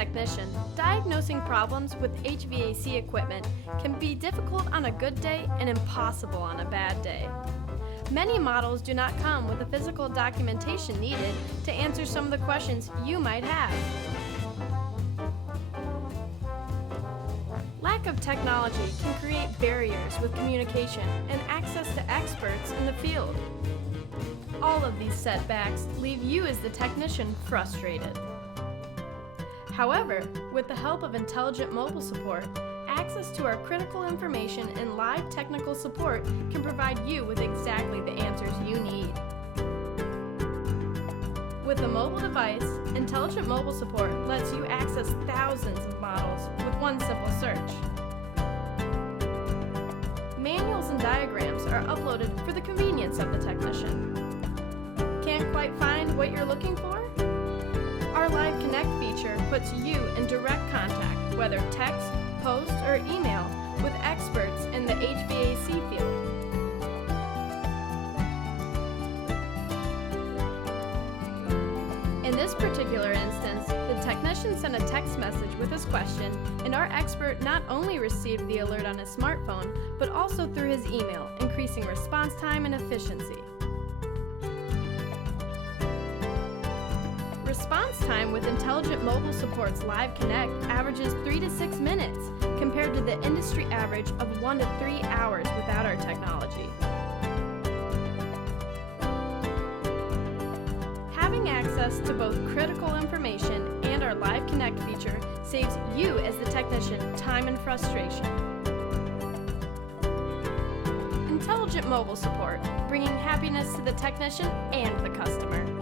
technician, diagnosing problems with HVAC equipment can be difficult on a good day and impossible on a bad day. Many models do not come with the physical documentation needed to answer some of the questions you might have. Lack of technology can create barriers with communication and access to experts in the field. All of these setbacks leave you as the technician frustrated. However, with the help of intelligent mobile support, access to our critical information and live technical support can provide you with exactly the answers you need. With a mobile device, intelligent mobile support lets you access thousands of models with one simple search. Manuals and diagrams are uploaded for the convenience of the technician. Can't quite find what you're looking for? Our Live Connect feature puts you in direct contact, whether text, post, or email, with experts in the HVAC field. In this particular instance, the technician sent a text message with his question, and our expert not only received the alert on his smartphone, but also through his email, increasing response time and efficiency. Response time with Intelligent Mobile Support's Live Connect averages 3 to 6 minutes, compared to the industry average of 1 to 3 hours without our technology. Having access to both critical information and our Live Connect feature saves you as the technician time and frustration. Intelligent Mobile Support, bringing happiness to the technician and the customer.